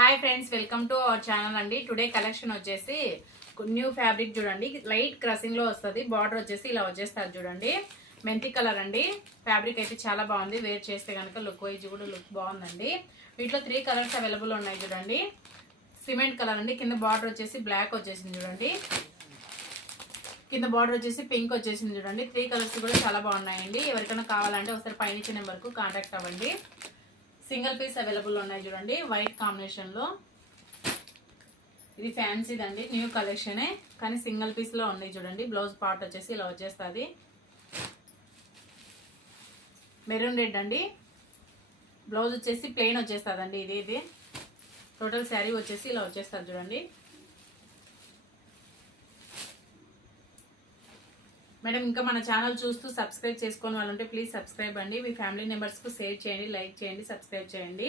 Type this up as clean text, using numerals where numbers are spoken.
Hi friends, welcome to our channel అండి. Today collection వచ్చేసి new fabric చూడండి. Light crushing లో వస్తుంది. బార్డర్ వచ్చేసి ఇలా వచ్చేస్తారు చూడండి. మెంతి కలర్ అండి. ఫ్యాబ్రిక్ అయితే చాలా బాగుంది. వేర్ చేస్తే కనుక లుక్ వైజ్ కూడా లుక్ బాగుందండి. వీటిలో 3 కలర్స్ అవైలబుల్ ఉన్నాయి చూడండి. సిమెంట్ కలర్ అండి. కింద బార్డర్ వచ్చేసి బ్లాక్ వచ్చేసింది చూడండి. కింద బార్డర్ వచ్చేసి పింక్ వచ్చేసింది చూడండి. 3 కలర్స్ కూడా చాలా బాగున్నాయండి. ఎవరికైనా కావాలంటే ఒకసారి పైన నెంబర్ కు కాంటాక్ట్ అవ్వండి. సింగిల్ పీస్ అవైలబుల్ ఉన్నాయి చూడండి. వైట్ కాంబినేషన్ లో ఇది ఫ్యాన్సీదండి. న్యూ కలెక్షనే కానీ సింగిల్ పీస్ లో ఉన్నాయి చూడండి. బ్లౌజ్ పార్ట్ వచ్చేసి ఇలా వచ్చేస్తుంది. మెరూన్ రెడ్ అండి. బ్లౌజ్ వచ్చేసి ప్లెయిన్ వచ్చేస్తుందండి. ఇది టోటల్ శారీ వచ్చేసి ఇలా వచ్చేస్తుంది చూడండి. మేడం ఇంకా మన ఛానల్ చూస్తూ సబ్స్క్రైబ్ చేసుకొని వాళ్ళు ఉంటే ప్లీజ్ సబ్స్క్రైబ్ అండి. మీ ఫ్యామిలీ మెంబర్స్కు షేర్ చేయండి, లైక్ చేయండి, సబ్స్క్రైబ్ చేయండి.